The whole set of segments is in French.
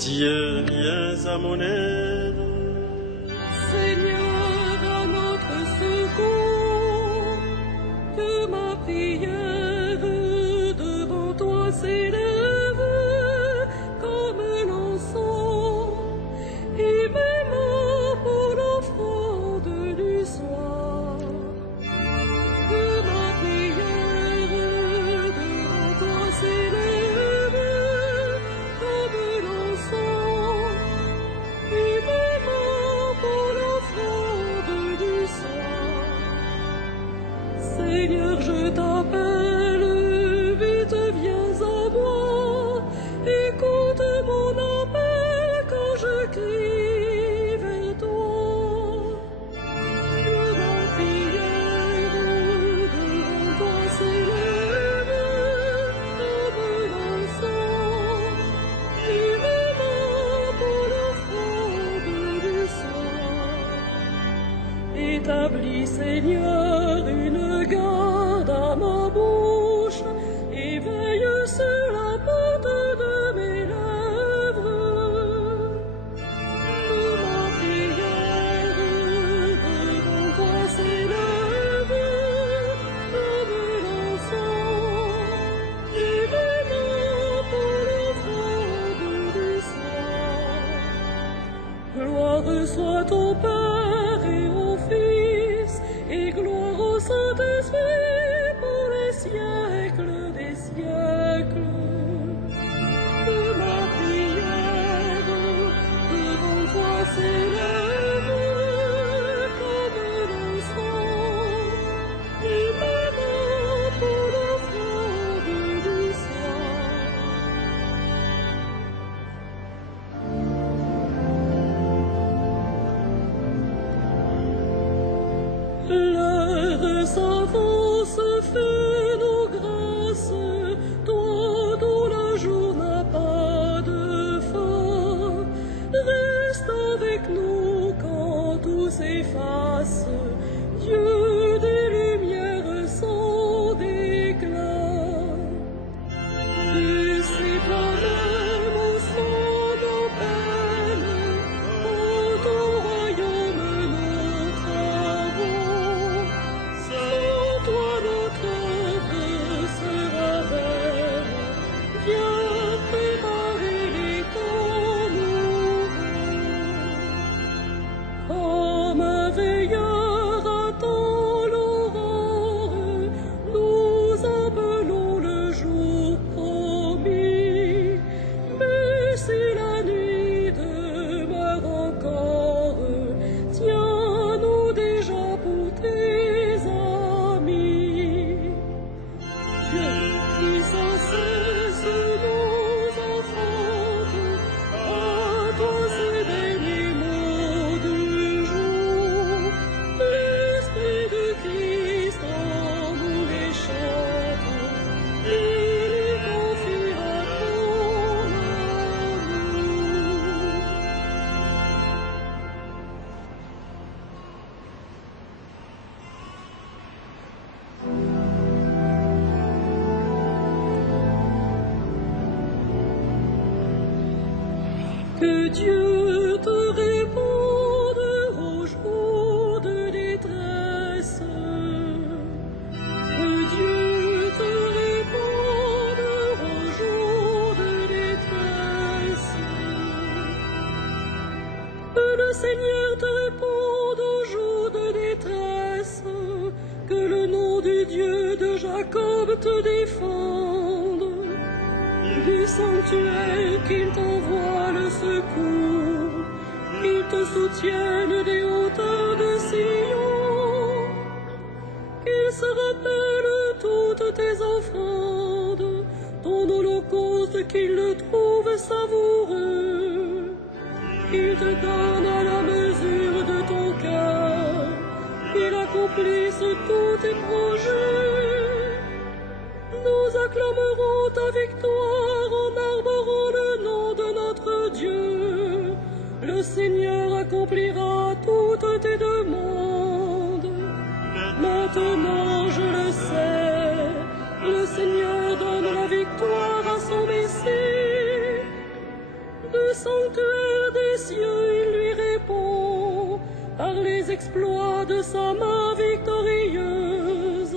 Dieu, viens à mon aide. Seigneur, à notre secours, que ma prière devant toi s'élève comme l'encens, et mes mains pour l'offrande du soir. Que ma prière devant toi s'élève comme l'encens, et mes mains pour l'offrande du soir. Seigneur, je t'appelle, vite viens à moi, écoute mon appel quand je crie vers toi. Que ma prière devant toi s'élève comme l'encens, et mes mains pour l'offrande du soir. Établis, Seigneur, une garde à ma bouche, et veille sur la porte de mes lèvres. Que ma prière devant toi s'élève comme l'encens, et mes mains pour l'offrande du soir. Gloire soit au Père et au Fils, et gloire au Saint-Esprit pour les siècles des siècles. Que ma prière devant toi s'élève comme l'encens, et mes mains pour l'offrande du soir. L'heure s'avance, fais nos grâces, toi dont le jour n'a pas de fin. Reste avec nous quand tout s'efface, Dieu des lumières sans déclin. Que ces toi-même sont nos peines, ô ton royaume nos travaux. Sans toi notre œuvre sera vaine, viens préparer les temps nouveaux. Comme un veilleur attend l'aurore, nous appelons le jour promis. Mais si la nuit demeure encore, tiens-nous déjà pour tes amis. Dieu qui sans cesse nous enfante, à toi ces derniers mots du jour. L'Esprit de Christ en nous les chante, et les confiera ton amour. Que Dieu te réponde au jour de détresse. Que Dieu te réponde au jour de détresse. Que le Seigneur te réponde au jour de détresse. Que le nom du Dieu de Jacob te défende. Du sanctuaire qu'il t'envoie le secours, qu'il te soutienne des hauteurs de Sion, qu'il se rappelle toutes tes offrandes, ton holocauste, qu'il le trouve savoureux, qu'il te donne à la mesure de ton cœur, qu'il accomplisse tous tes projets. Nous acclamerons ta victoire en arborant le nom de notre Dieu. Le Seigneur accomplira toutes tes demandes. Maintenant, je le sais, le Seigneur donne la victoire à son Messie. De son l'exploit de sa main victorieuse.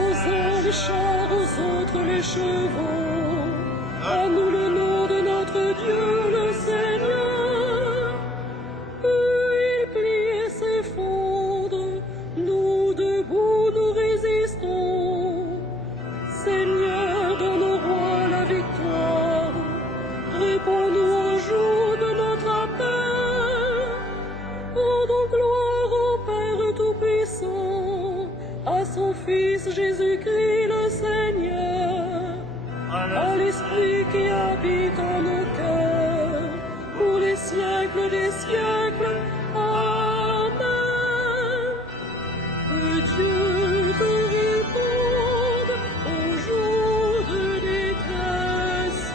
Aux uns les chars, aux autres les chevaux, à nous le nom de notre Dieu le Seigneur. Eux, ils plient et s'effondrent, nous debout nous résistons. Seigneur, donne au roi la victoire, réponds-nous au jour de notre appel. Rendons gloire au Père Tout-Puissant, à son Fils Jésus-Christ le Seigneur, à l'Esprit qui habite en nos cœurs, pour les siècles des siècles. Amen. Que Dieu te réponde au jour de détresse.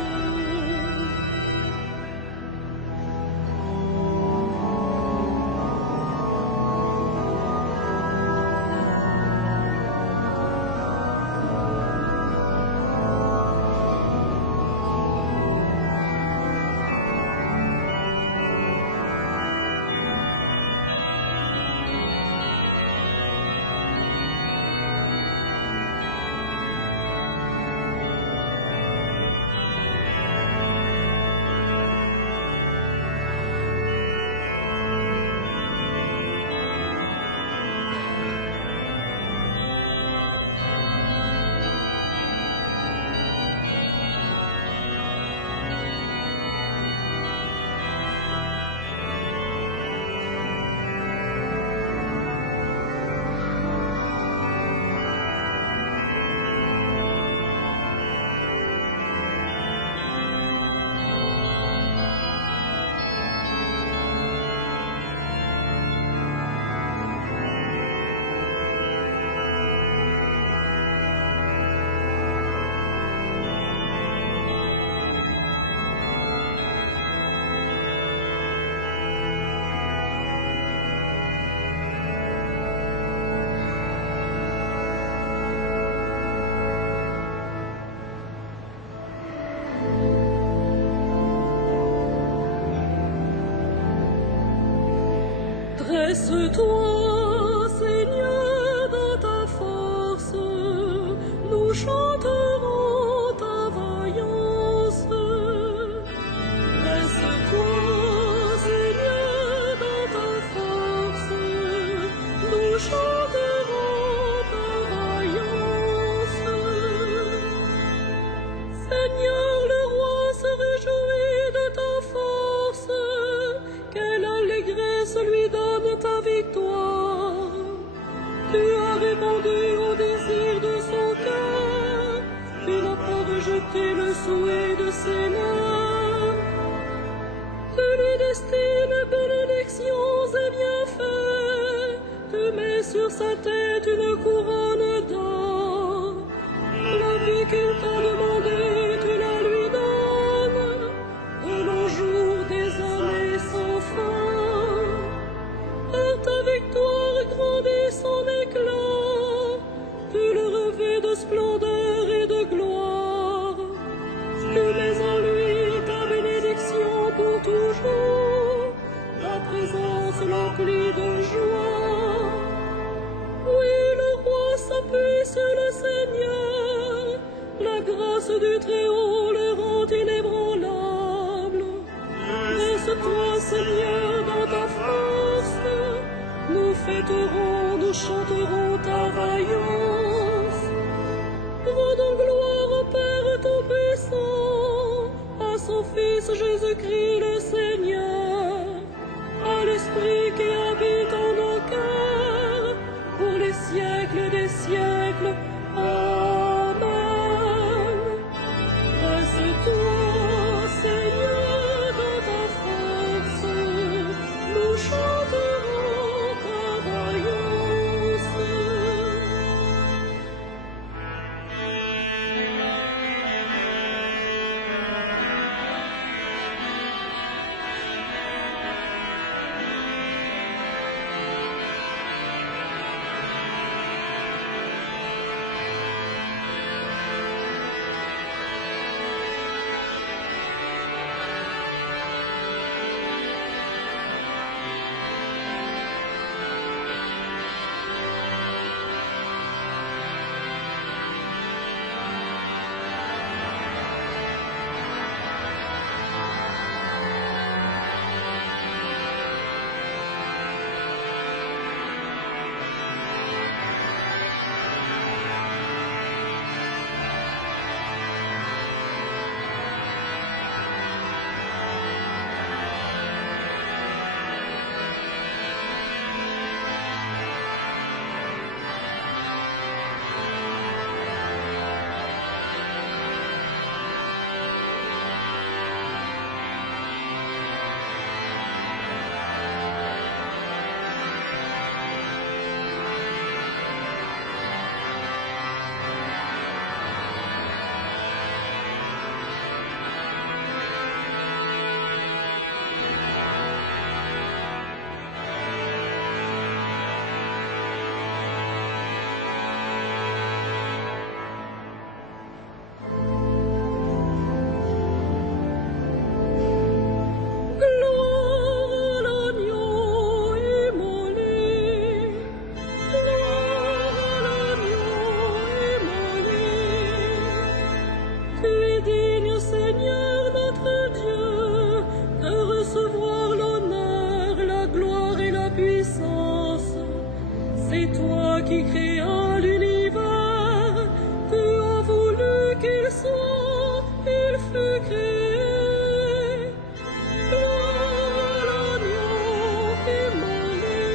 Dresse-toi, Seigneur, dans ta force, nous chanterons ta vaillance. Dresse-toi, Seigneur, dans ta force, nous chanterons ta vaillance. Seigneur, le roi se réjouit de ta force, quelle allégresse lui donne ta victoire. Tu as répondu au désir de son cœur, tu n'as pas rejeté le souhait de ses lèvres. Tu lui destines bénédictions et bienfaits, tu mets sur sa tête une couronne d'or. La vie qu'il t'a demandée, tu la lui donnes, de longs jours, des années sans fin. Par ta victoire grandit son éclat, tu le revêts de splendeur et de gloire. Tu mets en lui ta bénédiction pour toujours, ta présence l'emplit de joie. Oui, le roi s'appuie sur le Seigneur, la grâce du Très-Haut le rend inébranlable. Dresse-toi, Seigneur, dans ta force, nous fêterons, nous chanterons ta vaillance. Rendons gloire au Père Tout-Puissant, à son Fils Jésus-Christ le Seigneur, à l'Esprit qui habite en nos cœurs, pour les siècles des siècles. Amen. Dresse-toi, Seigneur, dans ta force, nous chanterons ta vaillance. c'est toi qui créas l'univers. Tu as voulu qu'il soit, il fut créé. L'agneau immolé.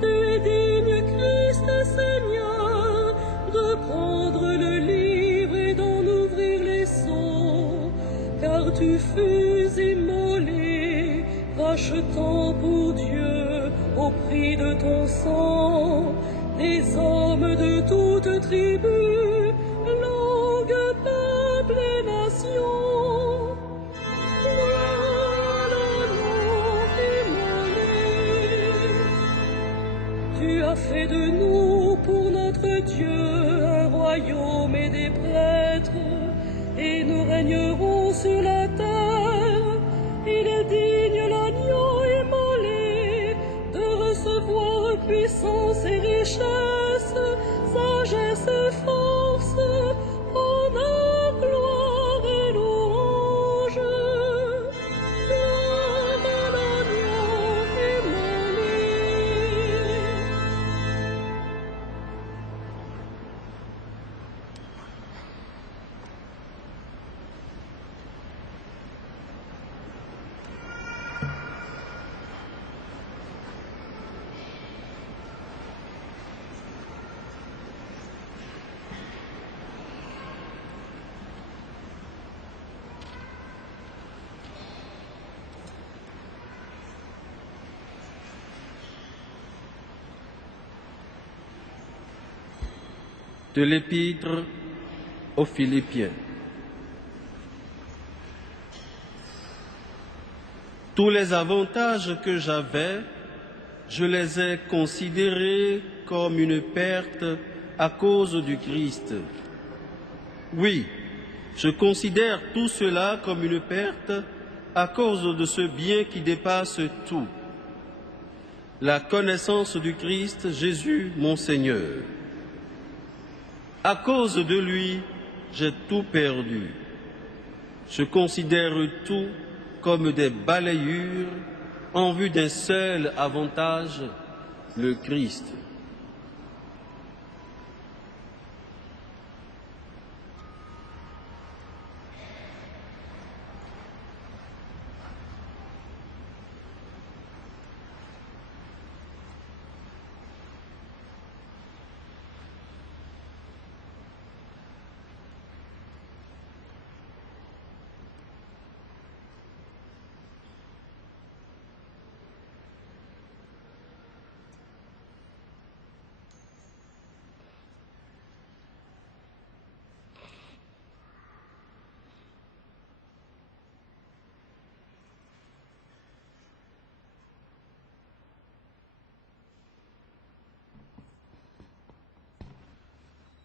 Tu es digne, Christ Seigneur, de prendre le livre et d'en ouvrir les sceaux, car tu fus immolé, rachetant pour Dieu au prix de ton sang des hommes de toute tribu, langue, peuple et nation. Tu as fait de nous pour notre Dieu un royaume et des prêtres, et nous régnerons sur la terre. Il est digne l'agneau immolé de recevoir puissance et richesse, sagesse et force, honneur, gloire et louange. Gloire à l'agneau immolé. De l'Épître aux Philippiens. Tous les avantages que j'avais, je les ai considérés comme une perte à cause du Christ. Oui, je considère tout cela comme une perte à cause de ce bien qui dépasse tout, la connaissance du Christ Jésus mon Seigneur. À cause de lui, j'ai tout perdu. Je considère tout comme des balayures en vue d'un seul avantage, le Christ.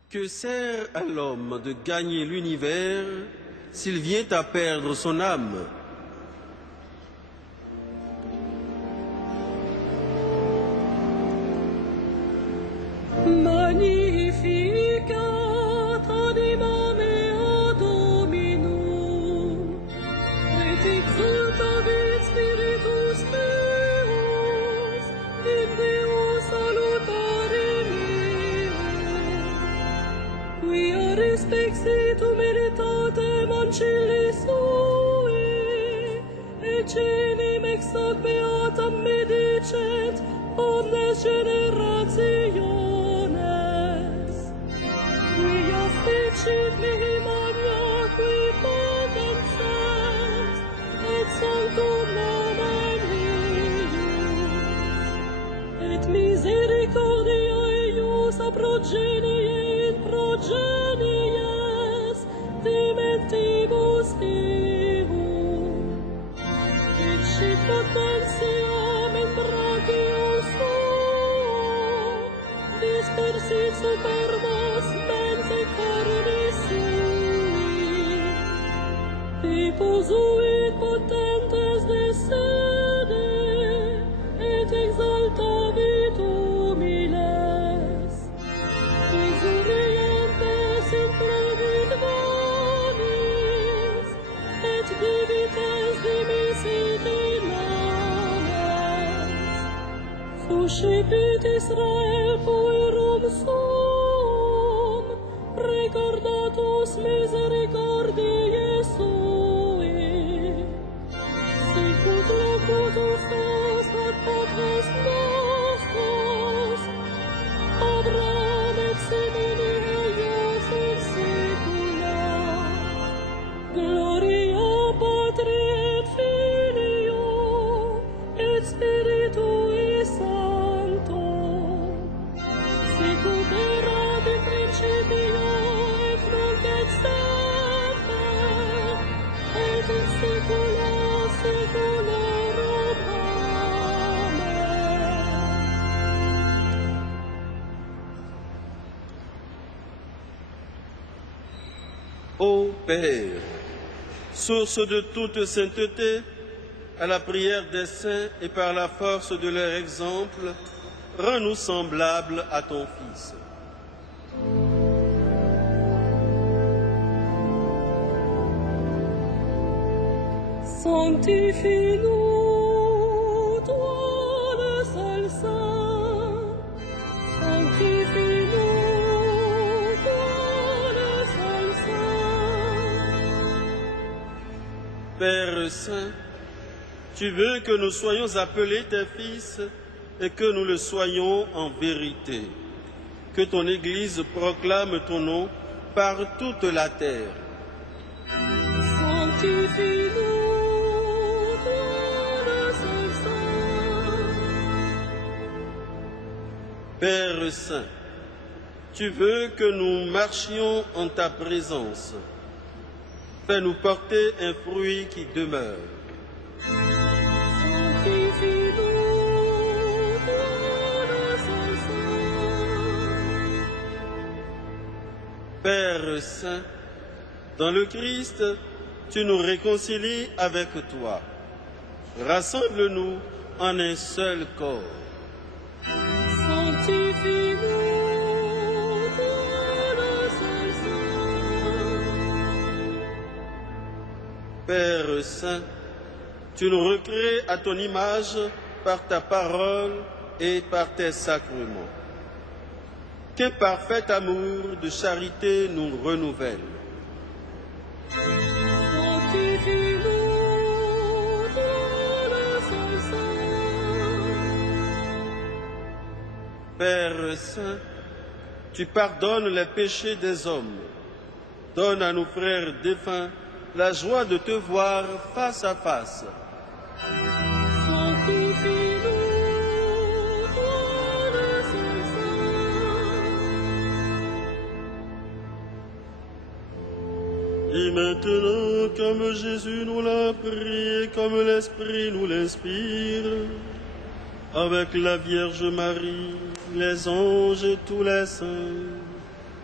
Que sert à l'homme de gagner l'univers s'il vient à perdre son âme? Magnificat animam ea Dominum, et exultavit Spiritus meus, in Deo salutare meum. Quia respixitum militatem ancilli sui, et cenim ex hoc beatam medicet omnes generationes. Quia fecit mihi magna qui potens est, et sanctum nomen eius, et misericordia eius a progenie in progenies dimentibus eum, et sit potentiam in brachio suo, dispersit super vos mense carnis sui, et posuit potentes de sede, et exaltavit humiles, exurientes in plebit vanis, et divites dimisit in ames, Scipit Israel puerum sum, recordatus misericordiae sui. Sicut locutus est ad patres nostros, Abraham et semini eius in saecula. Gloria Patri et Filio et Spiritui Sancto, sicut erat in principio et nunc et semper, et in saecula saeculorum. Amen. Ô Père, source de toute sainteté, à la prière des saints et par la force de leur exemple, rends-nous semblables à ton Fils. Sanctifie-nous, toi le seul saint. Sanctifie-nous, toi le seul saint. Père saint, tu veux que nous soyons appelés tes fils et que nous le soyons en vérité. Que ton Église proclame ton nom par toute la terre. Sanctifie-nous, toi le seul saint. Père saint, tu veux que nous marchions en ta présence. Fais-nous porter un fruit qui demeure. Sanctifie-nous, toi le seul saint. Père saint, dans le Christ, tu nous réconcilies avec toi. Rassemble-nous en un seul corps. Sanctifie-nous, toi le seul saint. Père saint, tu nous recrées à ton image par ta parole et par tes sacrements. Qu'un parfait amour de charité nous renouvelle. Sanctifie-nous, toi le seul saint. Père saint, tu pardonnes les péchés des hommes. Donne à nos frères défunts la joie de te voir face à face. Sanctifie-nous, toi le seul saint. Et maintenant, comme Jésus nous l'a prié, comme l'Esprit nous l'inspire, avec la Vierge Marie, les anges et tous les saints,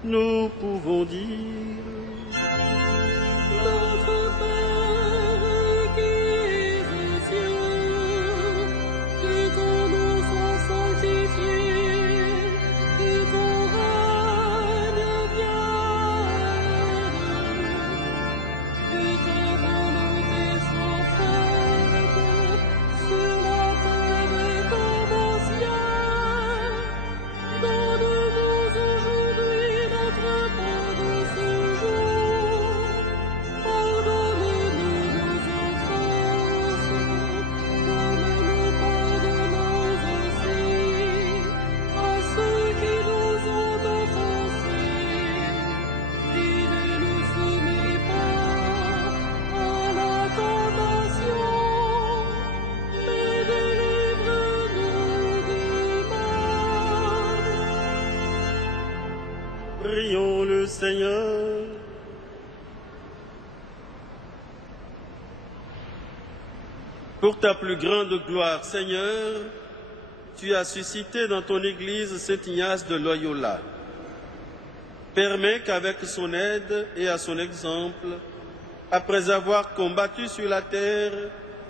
nous pouvons dire: Notre Père qui es aux cieux, que ton nom soit sanctifié, que ton règne vienne, que ta volonté soit faite sur la terre et comme au ciel. Donne-nous aujourd'hui notre pain de ce jour. Pardonne-nous nos offenses, comme nous pardonnons aussi à ceux qui nous ont offensés. Et ne nous soumets pas à la tentation, mais délivre-nous du mal. Prions le Seigneur. Pour ta plus grande gloire, Seigneur, tu as suscité dans ton Église Saint Ignace de Loyola. Permets qu'avec son aide et à son exemple, après avoir combattu sur la terre,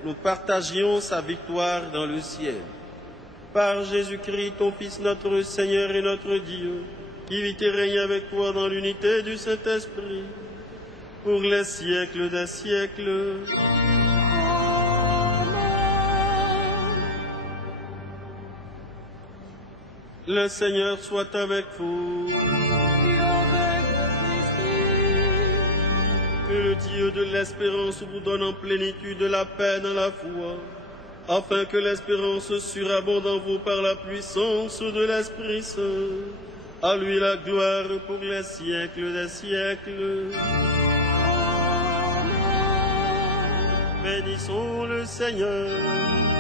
nous partagions sa victoire dans le ciel. Par Jésus-Christ, ton Fils, notre Seigneur et notre Dieu, qui vit et règne avec toi dans l'unité du Saint-Esprit, pour les siècles des siècles. Le Seigneur soit avec vous. Et avec votre esprit. Que le Dieu de l'espérance vous donne en plénitude la paix dans la foi, afin que l'espérance surabonde en vous par la puissance de l'Esprit Saint. À lui la gloire pour les siècles des siècles. Amen. Bénissons le Seigneur.